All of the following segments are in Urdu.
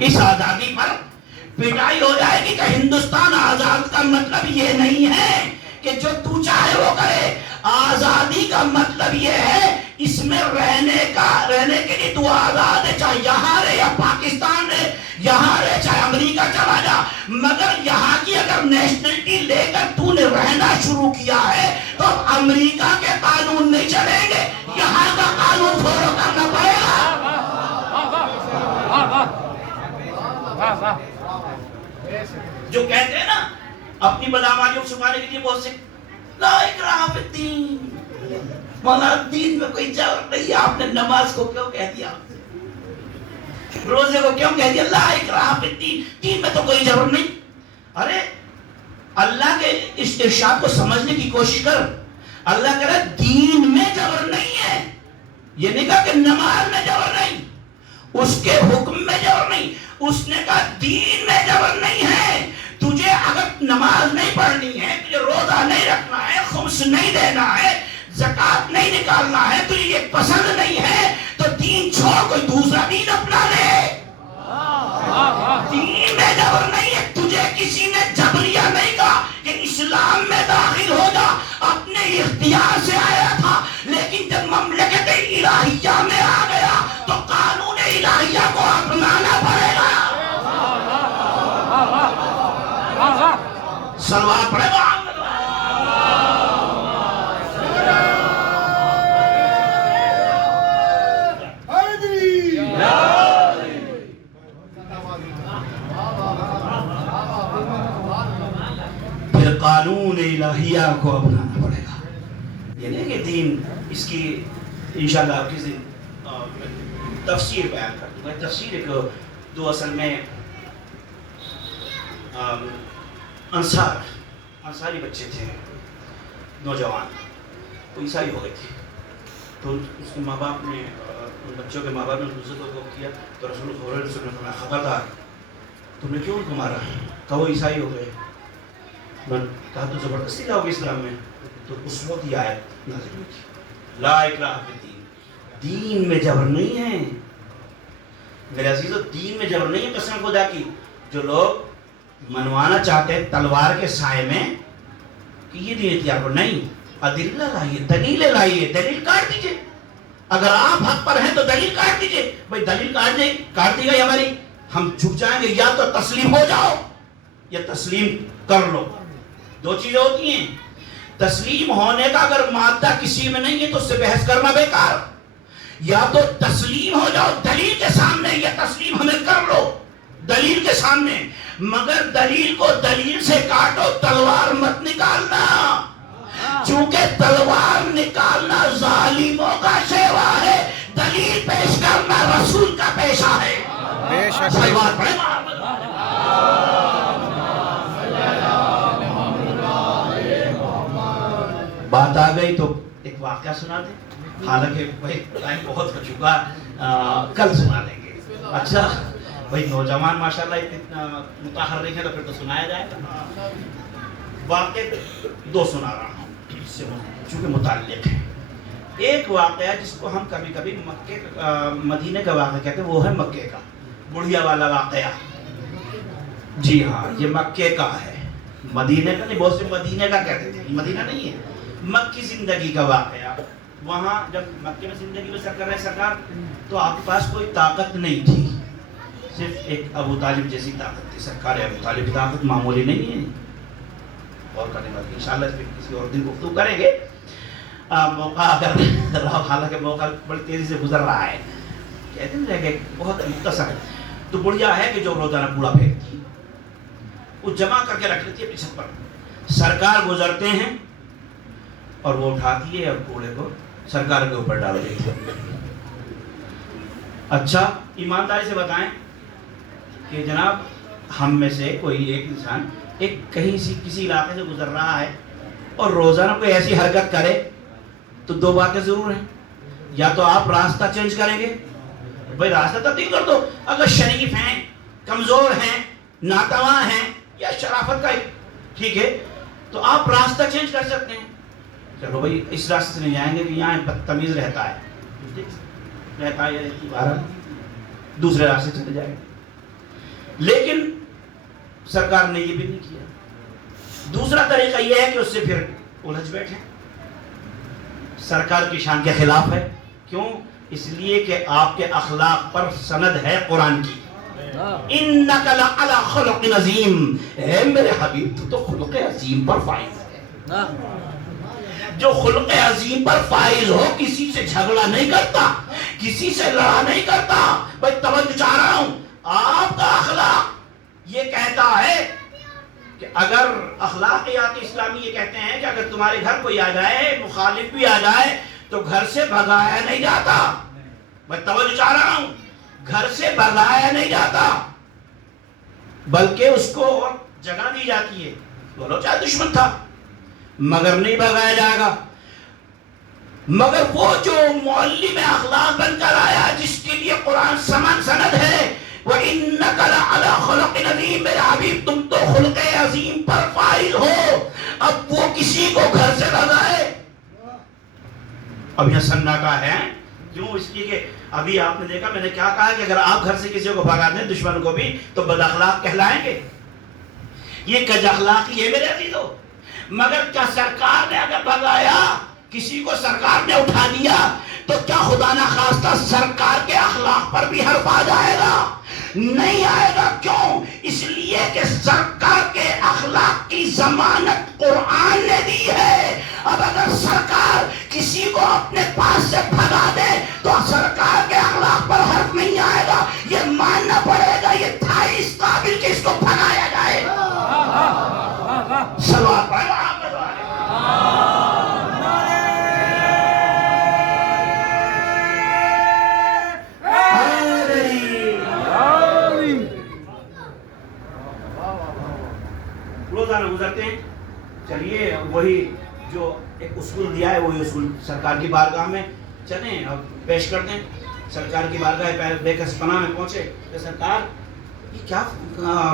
اس آزادی پر پٹائی ہو جائے گی کہ ہندوستان آزاد کا مطلب یہ نہیں ہے کہ جو تو چاہے وہ کرے. آزادی کا مطلب یہ ہے اس میں رہنے کے لیے تو آزاد ہے, چاہے یہاں رہے یا پاکستان رہے, یہاں رہے چاہے امریکہ چلا جا, مگر یہاں کی اگر نیشنلٹی لے کر تو نے رہنا شروع کیا ہے تو اب امریکہ کے قانون نہیں چلیں گے, یہاں کا قانون فالو کرنا پڑے گا. جو کہتے ہیں نا اپنی بدامالیوں کو چھپانے کے لیے بہت سے لا اکراہ فی الدین, مولانا دین میں کوئی جبر نہیں ہے. آپ نے نماز کو کیوں کہہ دیا, روزے کو کیوں کہہ دیا لا اکراہ فی الدین, دین میں تو کوئی جبر نہیں. ارے اللہ کے اس ارشاد کو سمجھنے کی کوشش کر. اللہ کہہ رہا ہے دین میں جبر نہیں ہے, یہ نہیں کہا کہ نماز میں جبر نہیں, اس کے حکم میں جبر نہیں, اس نے کہا دین میں جبر نہیں ہے. تجھے اگر نماز نہیں پڑھنی ہے, تجھے روزہ نہیں رکھنا ہے, خمس نہیں دینا ہے, زکوٰۃ نہیں نکالنا ہے, تجھے یہ پسند نہیں ہے تو دین چھوڑ کوئی دوسرا دین اپنا لے. دین میں جبر نہیں ہے, تجھے کسی نے جبریہ نہیں کہا کہ اسلام میں داخل ہو جا, اپنے اختیار سے آیا تھا, لیکن جب مملکت الہیہ میں آ گیا تو قانون الہیہ کو اپنانا پڑے گا. سلوات پڑھے گا. پھر قانون الہیہ کو اپنانا پڑے گا. یہ نہیں کہ دین اس کی انشاءاللہ کس دن تفسیر بیان کر دوں گا. تفسیر ایک دو اصل میں انصاری بچے تھے, نوجوان, وہ عیسائی ہو گئے تھے. تو اس کے ماں باپ نے, ان بچوں کے ماں باپ نے دوسرے کو کیا تو رسول اللہ صلی اللہ علیہ وسلم نے فرمایا خبردار, تم نے کیوں ان کو مارا؟ کہا وہ عیسائی ہو گئے. میں کہا تو زبردستی لاؤ گے اسلام میں؟ تو اس وقت یہ آیت نازل ہوئی تھی لا اکراہ فی الدین, دین میں جبر نہیں ہے میرے عزیزو, دین میں جبر نہیں ہے. قسم خدا کی جو لوگ منوانا چاہتے ہیں تلوار کے سائے میں کہ یہ دین اختیار پر نہیں, ادلہ لائیے, دلیلیں لائیے, دلیل کاٹ دیجئے. اگر آپ حق پر ہیں تو دلیل کاٹ دیجئے. بھئی دلیل کاٹ دی گئی ہماری, ہم جھک جائیں گے, یا تو تسلیم ہو جاؤ یا تسلیم کر لو. دو چیزیں ہوتی ہیں. تسلیم ہونے کا اگر مادہ کسی میں نہیں ہے تو اس سے بحث کرنا بیکار. یا تو تسلیم ہو جاؤ دلیل کے سامنے, یا تسلیم ہمیں کر لو دلیل کے سامنے, مگر دلیل کو دلیل سے کاٹو, تلوار مت نکالنا, چونکہ تلوار نکالنا ظالموں کا شیوا ہے, دلیل پیش کرنا رسول کا پیشہ ہے. سلوات پڑھیں. بات آ گئی تو ایک واقعہ سنا دیں, حالانکہ بھائی ٹائم بہت ہو چکا, کل سنا دیں گے. اچھا بھائی نوجوان ماشاءاللہ اتنا متحرک ہے تو پھر تو سنایا جائے گا. واقعے دو سنا رہا ہوں اس سے چونکہ متعلق ہے. ایک واقعہ جس کو ہم کبھی کبھی مدینے کا واقعہ کہتے ہیں, وہ ہے مکے کا بڑھیا والا واقعہ. جی ہاں, یہ مکے کا ہے, مدینے کا نہیں. بہت سے مدینے کا کہتے تھے, مدینہ نہیں ہے, مکی زندگی کا واقعہ. وہاں جب مکے میں زندگی بسر کر رہے سرکار تو آپ کے پاس کوئی طاقت نہیں تھی, صرف ایک ابو طالب جیسی طاقت تھی. سرکار ابو طالب کی طاقت معمولی نہیں ہے. اور کرنے والی انشاءاللہ کسی اور دن گفتگو کریں گے. موقع اگر رہا, حالانکہ موقع بڑی تیزی سے گزر رہا ہے, کہتے ہیں رہ گئے بہت مختصر ہے. تو بڑھیا ہے کہ جو روزانہ کوڑا پھینکتی وہ جمع کر کے رکھ لیتی ہے اپنی چھت پر. سرکار گزرتے ہیں اور وہ اٹھاتی ہے اور کوڑے کو سرکار کے اوپر ڈال دیتی ہے. اچھا ایمانداری سے بتائیں کہ جناب ہم میں سے کوئی ایک انسان ایک کہیں کسی علاقے سے گزر رہا ہے اور روزانہ کوئی ایسی حرکت کرے تو دو باتیں ضرور ہیں. یا تو آپ راستہ چینج کریں گے, بھائی راستہ تبدیل کر دو. اگر شریف ہیں, کمزور ہیں, ناتواں ہیں, یا شرافت کا ٹھیک ہے تو آپ راستہ چینج کر سکتے ہیں. چلو بھائی اس راستے سے نہیں جائیں گے کہ یہاں بدتمیز رہتا ہے, دوسرے راستے چلے جائیں گے. لیکن سرکار نے یہ بھی نہیں کیا. دوسرا طریقہ یہ ہے کہ اس سے پھر الجھ بیٹھے. سرکار کی شان کے خلاف ہے. کیوں؟ اس لیے کہ آپ کے اخلاق پر سند ہے قرآن کی. انک لعلی خلق عظیم، اے میرے حبیب تو خلق عظیم پر فائز ہے. جو خلق عظیم پر فائز ہو، کسی سے جھگڑا نہیں کرتا، کسی سے لڑا نہیں کرتا. بھائی توجہ چاہ رہا ہوں، آپ کا اخلاق یہ کہتا ہے کہ اگر اخلاقیات اسلامی یہ کہتے ہیں کہ اگر تمہارے گھر کوئی آ جائے، مخالف بھی آ جائے، تو گھر سے بھگایا نہیں جاتا. میں توجہ چاہ رہا ہوں، گھر سے بھگایا نہیں جاتا، بلکہ اس کو جگہ دی جاتی ہے. بولو چاہے دشمن تھا مگر نہیں بھگایا جائے گا. مگر وہ جو معلم اخلاق بن کر آیا، جس کے لیے قرآن سند ہے، وَإِنَّكَ لَعَلَىٰ خُلُقٍ عَظِيمٍ، میرے حبیب تم تو خلق عظیم پر فائز ہو. اب وہ کسی کو گھر سے بھگائے. اب یہ سناٹا ہے. کیوں؟ اس لیے کہ ابھی آپ نے دیکھا، میں نے کیا کہا کہ اگر آپ گھر سے کسی کو بھگا دیں، دشمن کو بھی، تو بد اخلاق کہلائیں گے. یہ کج اخلاقی ہے میرے عزیزو. مگر کیا سرکار نے اگر بھگایا، کسی کو سرکار نے اٹھا دیا، تو کیا خدا نہ خواستہ سرکار کے اخلاق پر بھی حرف آ جائے گا؟ نہیں آئے گا. کیوں؟ اس لیے کہ سرکار کے اخلاق کی ضمانت قرآن نے دی ہے. اب اگر سرکار کسی کو اپنے پاس سے بھگا دے تو سرکار کے اخلاق پر حرف نہیں آئے گا. یہ ماننا پڑے گا یہ تھا اس قابل کہ اس کو بھگایا جائے. سوال پڑھا آپ نے. روزانہ گزرتے ہیں. چلیے وہی جو ایک اصول دیا ہے وہی اصول سرکار کی بارگاہ میں چلیں اور پیش کرتے ہیں. سرکار کی بارگاہ بے کس پناہ میں پہنچے کہ سرکار یہ کیا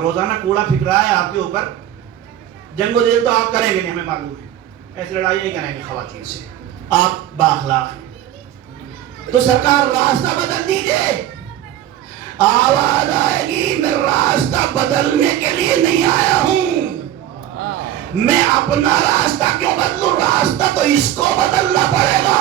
روزانہ کوڑا پھینک رہا ہے آپ کے اوپر. جنگ و جدل تو آپ کریں گے نہیں، ہمیں معلوم ہے. ایسے لڑائی نہیں کریں گے خواتین سے، آپ بااخلاق ہیں. تو سرکار راستہ بدل دیجئے. آواز آئے گی میں راستہ بدلنے کے لیے نہیں آیا ہوں. میں اپنا راستہ کیوں بدلوں؟ راستہ تو اس کو بدلنا پڑے گا.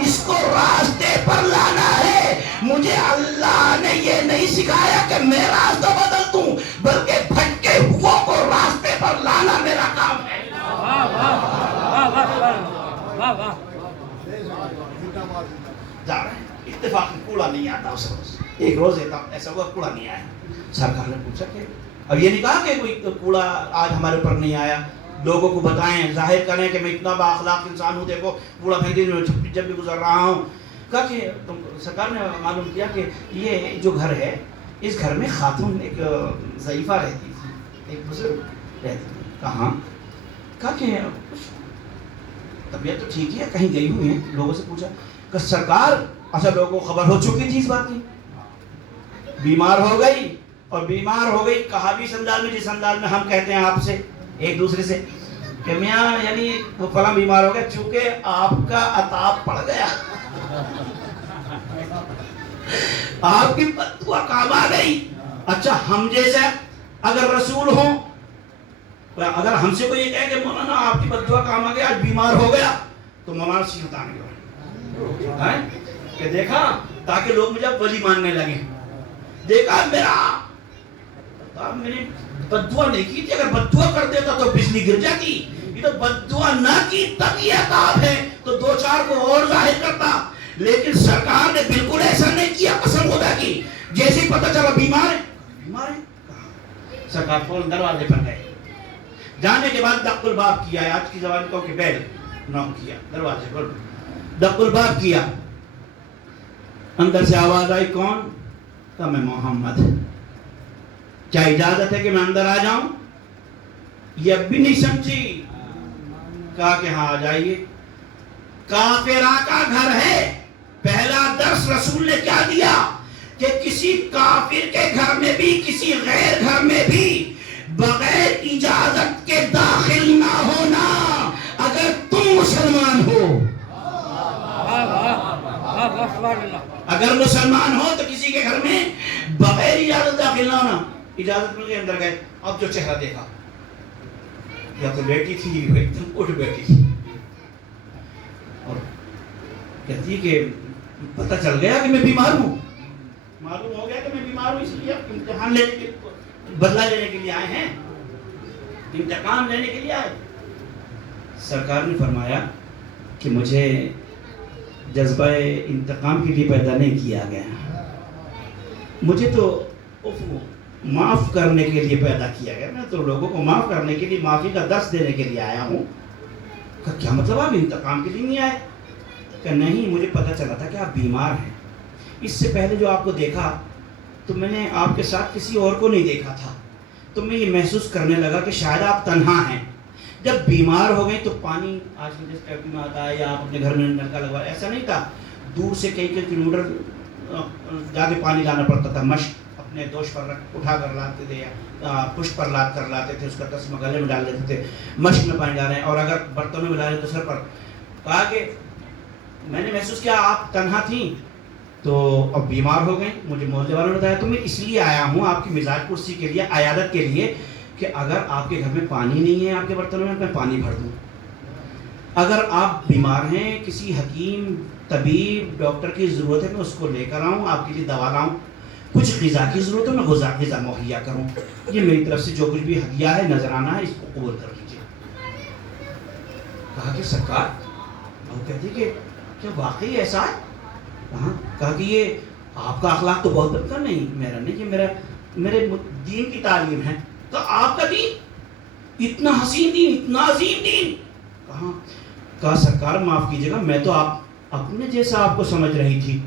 اس کو راستے پر لانا ہے. مجھے اللہ نے یہ نہیں سکھایا کہ میں راستہ بدل دوں، بلکہ بھٹکے ہوا کو راستے پر لانا میرا کام ہے. جا رہے ہیں اتفاق میں کوڑا نہیں آتا. اس روز ایک روز ایسا ہوا کوڑا نہیں آیا. سرکار نے پوچھا کہ اب یہ نہیں کہا کہ کوئی کوڑا آج ہمارے اوپر نہیں آیا، لوگوں کو بتائیں، ظاہر کریں کہ میں اتنا بااخلاق انسان ہوں، دیکھو کوڑا پھینک دیں جب بھی گزر رہا ہوں. کہا کہ سرکار نے معلوم کیا کہ یہ جو گھر ہے، اس گھر میں خاتون ایک ضعیفہ رہتی تھی، ایک بزرگ رہتی تھی. کہاں؟ کہا کہ طبیعت تو ٹھیک ہے، کہیں گئی ہوئی ہیں. لوگوں سے پوچھا کہ سرکار اچھا لوگوں کو خبر ہو چکی تھی اس بات کی، بیمار ہو گئی. اور بیمار ہو گئی کہا بھی اس انداز میں جس انداز میں ہم کہتے ہیں آپ سے ایک دوسرے سے کہ میاں یعنی وہ فلاں بیمار ہو گیا، چونکہ آپ کا عطاب پڑ گیا، آپ کی بددعا کام آ گئی. اچھا ہم جیسے اگر رسول ہوں، اگر ہم سے کوئی یہ کہے کہ مولانا آپ کی بددعا کام آ گیا، آج بیمار ہو گیا، تو مولانا سی بتانے گا کہ دیکھا، تاکہ لوگ مجھے ولی ماننے لگے. دیکھا میں نے بددعا نہیں کی تھی، اگر بددعا کر دیتا تو بجلی گر جاتی. یہ تو بددعا نہ کی تب یہ عطاب ہے، تو دو چار کو اور ظاہر کرتا. لیکن سرکار نے بالکل ایسا نہیں کیا. قسم خدا کی جیسے پتہ چلا بیمار ہے سرکار فوراً دروازے پر گئے. جانے کے بعد دق الباب کیا. آج کی زبان کو کہ بیل نوک کیا دروازے پر، دق الباب کیا. اندر سے آواز آئی کون؟ کہا میں محمد. کیا اجازت ہے کہ میں اندر آ جاؤں؟ یہ اب بھی نہیں سمجھی. کہا کہ ہاں آ جائیے. کافرہ کا گھر ہے. پہلا درس رسول نے کیا دیا کہ کسی کافر کے گھر میں بھی، کسی غیر گھر میں بھی بغیر اجازت کے داخل نہ ہونا. اگر تم مسلمان ہو، اگر مسلمان ہو تو کسی کے گھر میں بغیر اجازت داخل نہ ہونا. اجازت مل گئی، اندر گئے. اب جو چہرہ دیکھا یا تو بیٹی تھی وہ ایک دم اٹھ بیٹھی اور کہتی کہ پتہ چل گیا کہ میں بیمار ہوں، معلوم ہو گیا کہ میں بیمار ہوں، اس لیے آپ امتحان لینے کے بدلہ لینے کے لیے آئے ہیں، انتقام لینے کے لیے آئے. سرکار نے فرمایا کہ مجھے جذبہ انتقام کے لیے پیدا نہیں کیا گیا، مجھے تو معاف کرنے کے لیے پیدا کیا گیا. میں تو لوگوں کو معاف کرنے کے لیے، معافی کا درس دینے کے لیے آیا ہوں. کہ کیا مطلب آپ انتقام کے لیے نہیں آئے؟ کہ نہیں، مجھے پتہ چلا تھا کہ آپ بیمار ہیں. اس سے پہلے جو آپ کو دیکھا تو میں نے آپ کے ساتھ کسی اور کو نہیں دیکھا تھا، تو میں یہ محسوس کرنے لگا کہ شاید آپ تنہا ہیں. جب بیمار ہو گئے تو پانی آج کل جیسے ٹیپ میں آتا ہے یا آپ اپنے گھر میں نلکا لگوا، ایسا نہیں تھا. دور سے کئی کلو میٹر جا کے پانی لانا پڑتا تھا. مشق اپنے دوش پر اٹھا کر لاتے تھے یا پشت پر لاد کر لاتے تھے، اس کا تسمہ گلے میں ڈال دیتے تھے، مشق میں پانی ڈال رہے ہیں. اور اگر برتنوں میں لا رہے تو سر پر. کہا کہ میں نے محسوس کیا آپ تنہا تھیں تو اب بیمار ہو گئے. مجھے محلے والوں نے بتایا تو میں اس لیے آیا ہوں آپ کی مزاج پرسی کے لیے، عیادت کے لیے، کہ اگر آپ کے گھر میں پانی نہیں ہے آپ کے برتنوں میں پانی بھر دوں. اگر آپ بیمار ہیں، کسی حکیم، طبیب، ڈاکٹر کی ضرورت ہے، میں اس کو لے کر آؤں، آپ کے لیے دوا لاؤں. کچھ غذا کی ضرورت ہے، میں غذا مہیا کروں. یہ میری طرف سے جو کچھ بھی ہدیہ ہے، نذرانہ ہے، اس کو قبول کر لیجیے. کہا کہ سرکار، وہ کہتی کہ کیا واقعی ایسا ہے؟ کہا کہ یہ آپ کا اخلاق تو بہت بدتر نہیں، میرا نہیں، یہ میرے دین کی تعلیم ہے. تو آپ کا دین اتنا حسین دین، اتنا عظیم دین. کہا سرکار معاف کیجیے گا، میں تو آپ اپنے جیسا آپ کو سمجھ رہی تھی.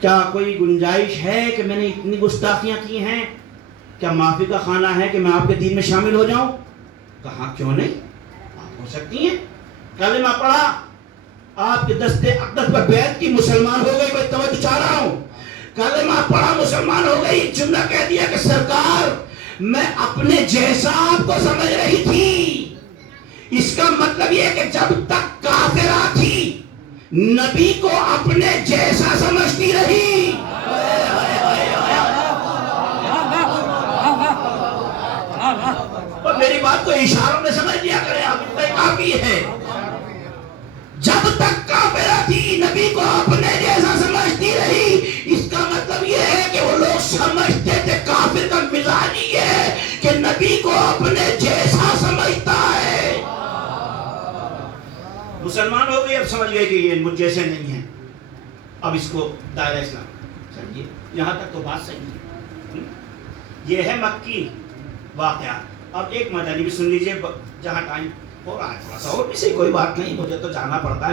کیا کوئی گنجائش ہے کہ میں نے اتنی گستاخیاں کی ہیں؟ کیا معافی کا خانہ ہے کہ میں آپ کے دین میں شامل ہو جاؤں؟ کہا کیوں نہیں، آپ ہو سکتی ہیں. کلمہ پڑھا، آپ کے دستے اقدس پر بیعت کی، مسلمان ہو گئی. میں توجہ چاہ رہا ہوں. کلمہ پڑھا، مسلمان ہو گئی. جملہ کہہ دیا کہ سرکار میں اپنے جیسا آپ کو سمجھ رہی تھی. اس کا مطلب یہ کہ جب تک کافرہ تھی نبی کو اپنے جیسا سمجھتی رہی. اور میری بات کو اشاروں میں سمجھ لیا کریں آپ، اتنا کافی ہے. جب تک کافرہ تھی نبی کو اپنے جیسا سمجھتی رہی. اس کا مطلب یہ ہے کہ وہ لوگ سمجھتے تھے کافر کا مزاج یہ ہے کہ نبی کو اپنے جیسا سمجھتا ہے. مسلمان ہو گئی، اب سمجھ گئے کہ یہ مجھ جیسے نہیں ہیں. اب اس کو دائرہ اسلام سمجھیے، یہاں تک تو بات صحیح ہے. یہ ہے مکی واقعہ. اب ایک مدنی بھی سن لیجئے، جہاں ٹائم ہو رہا ہے تھوڑا سا، اور بھی صحیح کوئی بات نہیں، مجھے تو جانا پڑتا ہے.